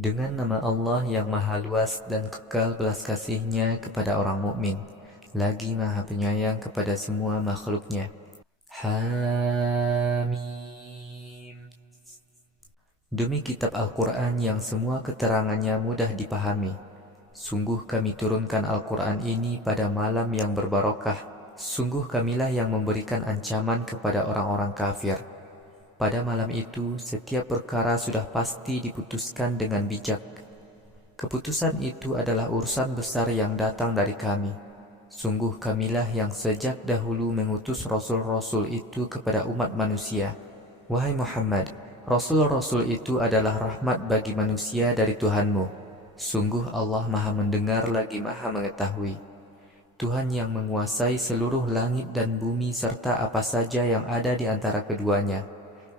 Dengan nama Allah yang Maha Luas dan kekal belas kasih-Nya kepada orang mukmin, lagi Maha Penyayang kepada semua makhluknya. Hamim. Demi kitab Al-Quran yang semua keterangannya mudah dipahami, sungguh kami turunkan Al-Quran ini pada malam yang berbarokah. Sungguh kamilah yang memberikan ancaman kepada orang-orang kafir. Pada malam itu, setiap perkara sudah pasti diputuskan dengan bijak. Keputusan itu adalah urusan besar yang datang dari kami. Sungguh kamilah yang sejak dahulu mengutus Rasul-Rasul itu kepada umat manusia. Wahai Muhammad, Rasul-Rasul itu adalah rahmat bagi manusia dari Tuhanmu. Sungguh Allah Maha Mendengar lagi Maha Mengetahui. Tuhan yang menguasai seluruh langit dan bumi serta apa saja yang ada di antara keduanya.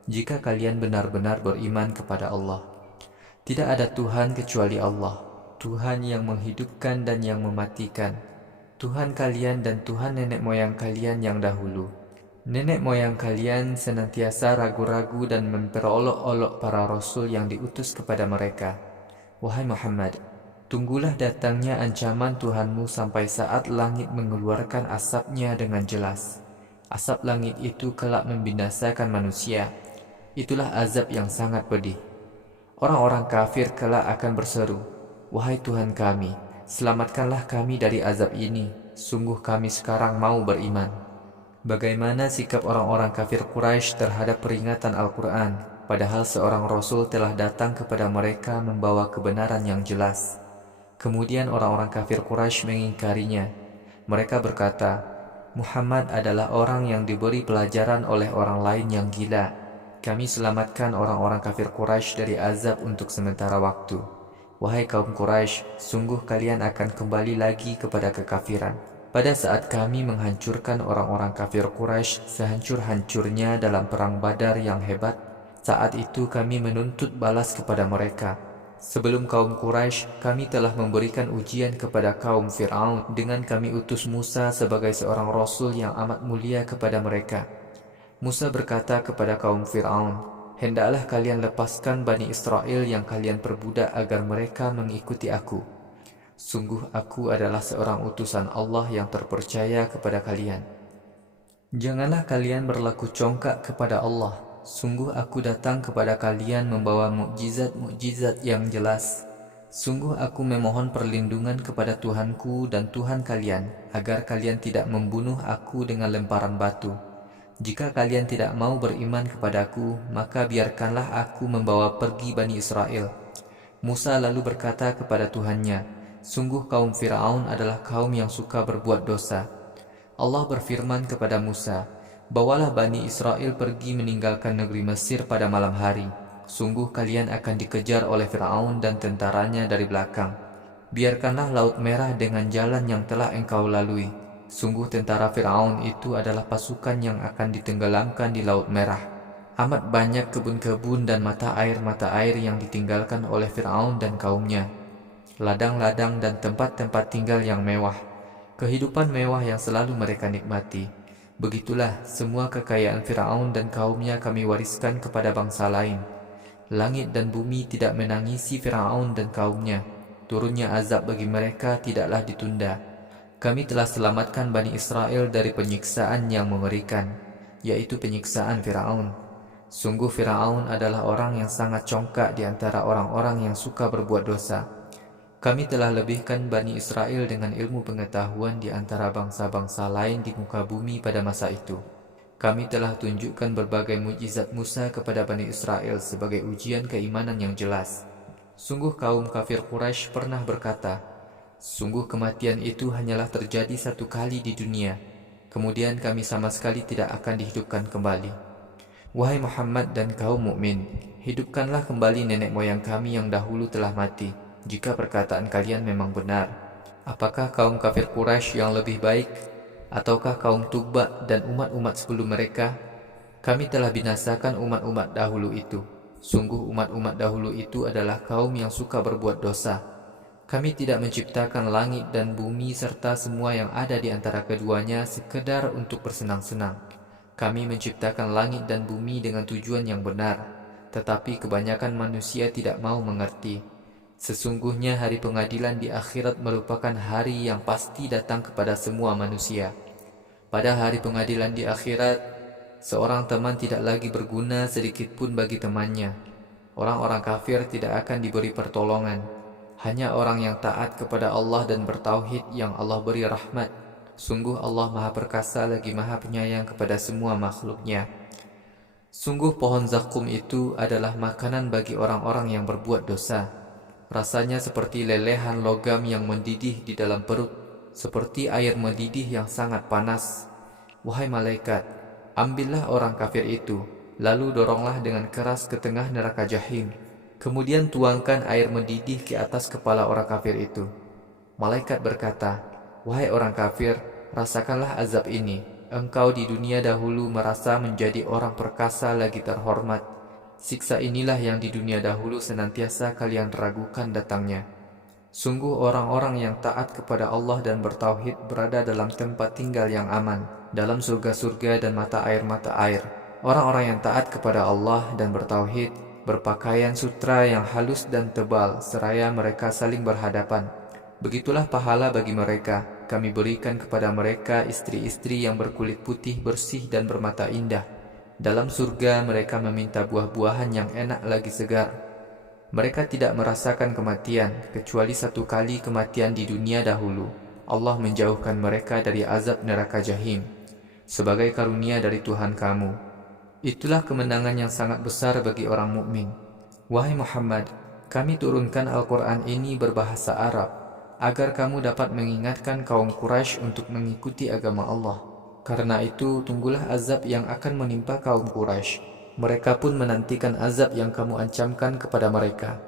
Jika kalian benar-benar beriman kepada Allah, tidak ada Tuhan kecuali Allah, Tuhan yang menghidupkan dan yang mematikan, Tuhan kalian dan Tuhan nenek moyang kalian yang dahulu. Nenek moyang kalian senantiasa ragu-ragu dan memperolok-olok para rasul yang diutus kepada mereka. Wahai Muhammad, tunggulah datangnya ancaman Tuhanmu sampai saat langit mengeluarkan asapnya dengan jelas. Asap langit itu kelak membinasakan manusia. Itulah azab yang sangat pedih. Orang-orang kafir kelak akan berseru, "Wahai Tuhan kami, selamatkanlah kami dari azab ini. Sungguh kami sekarang mau beriman." Bagaimana sikap orang-orang kafir Quraisy terhadap peringatan Al-Quran, padahal seorang Rasul telah datang kepada mereka membawa kebenaran yang jelas. Kemudian orang-orang kafir Quraisy mengingkarinya. Mereka berkata, "Muhammad adalah orang yang diberi pelajaran oleh orang lain yang gila." Kami selamatkan orang-orang kafir Quraisy dari azab untuk sementara waktu. Wahai kaum Quraisy, sungguh kalian akan kembali lagi kepada kekafiran. Pada saat kami menghancurkan orang-orang kafir Quraisy sehancur-hancurnya dalam perang Badar yang hebat, saat itu kami menuntut balas kepada mereka. Sebelum kaum Quraisy, kami telah memberikan ujian kepada kaum Fir'aun dengan kami utus Musa sebagai seorang Rasul yang amat mulia kepada mereka. Musa berkata kepada kaum Fir'aun, "Hendaklah kalian lepaskan Bani Israel yang kalian perbudak agar mereka mengikuti aku. Sungguh aku adalah seorang utusan Allah yang terpercaya kepada kalian. Janganlah kalian berlaku congkak kepada Allah. Sungguh aku datang kepada kalian membawa mukjizat-mukjizat yang jelas. Sungguh aku memohon perlindungan kepada Tuhanku dan Tuhan kalian, agar kalian tidak membunuh aku dengan lemparan batu. Jika kalian tidak mau beriman kepadaku, maka biarkanlah aku membawa pergi Bani Israel." Musa lalu berkata kepada Tuhannya, "Sungguh kaum Fir'aun adalah kaum yang suka berbuat dosa." Allah berfirman kepada Musa, "Bawalah Bani Israel pergi meninggalkan negeri Mesir pada malam hari. Sungguh kalian akan dikejar oleh Fir'aun dan tentaranya dari belakang. Biarkanlah Laut Merah dengan jalan yang telah engkau lalui. Sungguh tentara Fir'aun itu adalah pasukan yang akan ditenggelamkan di Laut Merah. Amat banyak kebun-kebun dan mata air yang ditinggalkan oleh Fir'aun dan kaumnya. Ladang-ladang dan tempat-tempat tinggal yang mewah. Kehidupan mewah yang selalu mereka nikmati. Begitulah semua kekayaan Fir'aun dan kaumnya kami wariskan kepada bangsa lain. Langit dan bumi tidak menangisi Fir'aun dan kaumnya. Turunnya azab bagi mereka tidaklah ditunda. Kami telah selamatkan Bani Israel dari penyiksaan yang mengerikan, yaitu penyiksaan Fir'aun. Sungguh Fir'aun adalah orang yang sangat congkak di antara orang-orang yang suka berbuat dosa. Kami telah lebihkan Bani Israel dengan ilmu pengetahuan di antara bangsa-bangsa lain di muka bumi pada masa itu. Kami telah tunjukkan berbagai mukjizat Musa kepada Bani Israel sebagai ujian keimanan yang jelas. Sungguh kaum kafir Quraisy pernah berkata, "Sungguh kematian itu hanyalah terjadi satu kali di dunia. Kemudian kami sama sekali tidak akan dihidupkan kembali." Wahai Muhammad dan kaum mukmin, hidupkanlah kembali nenek moyang kami yang dahulu telah mati, jika perkataan kalian memang benar. Apakah kaum kafir Quraisy yang lebih baik, ataukah kaum Tubba dan umat-umat sebelum mereka? Kami telah binasakan umat-umat dahulu itu. Sungguh umat-umat dahulu itu adalah kaum yang suka berbuat dosa. Kami tidak menciptakan langit dan bumi serta semua yang ada di antara keduanya sekedar untuk bersenang-senang. Kami menciptakan langit dan bumi dengan tujuan yang benar, tetapi kebanyakan manusia tidak mau mengerti. Sesungguhnya hari pengadilan di akhirat merupakan hari yang pasti datang kepada semua manusia. Pada hari pengadilan di akhirat, seorang teman tidak lagi berguna sedikit pun bagi temannya. Orang-orang kafir tidak akan diberi pertolongan. Hanya orang yang taat kepada Allah dan bertauhid yang Allah beri rahmat. Sungguh Allah Maha Perkasa lagi Maha Penyayang kepada semua makhluknya. Sungguh pohon zakum itu adalah makanan bagi orang-orang yang berbuat dosa. Rasanya seperti lelehan logam yang mendidih di dalam perut, seperti air mendidih yang sangat panas. Wahai malaikat, ambillah orang kafir itu, lalu doronglah dengan keras ke tengah neraka jahim. Kemudian tuangkan air mendidih ke atas kepala orang kafir itu. Malaikat berkata, wahai orang kafir, rasakanlah azab ini. Engkau di dunia dahulu merasa menjadi orang perkasa lagi terhormat. Siksa inilah yang di dunia dahulu senantiasa kalian ragukan datangnya. Sungguh orang-orang yang taat kepada Allah dan bertauhid berada dalam tempat tinggal yang aman, dalam surga-surga dan mata air. Orang-orang yang taat kepada Allah dan bertauhid berpakaian sutra yang halus dan tebal, seraya mereka saling berhadapan. Begitulah pahala bagi mereka. Kami berikan kepada mereka istri-istri yang berkulit putih bersih dan bermata indah. Dalam surga mereka meminta buah-buahan yang enak lagi segar. Mereka tidak merasakan kematian, kecuali satu kali kematian di dunia dahulu. Allah menjauhkan mereka dari azab neraka jahim, sebagai karunia dari Tuhan kamu. Itulah kemenangan yang sangat besar bagi orang mukmin. Wahai Muhammad, kami turunkan Al-Quran ini berbahasa Arab, agar kamu dapat mengingatkan kaum Quraisy untuk mengikuti agama Allah. Karena itu, tunggulah azab yang akan menimpa kaum Quraisy. Mereka pun menantikan azab yang kamu ancamkan kepada mereka.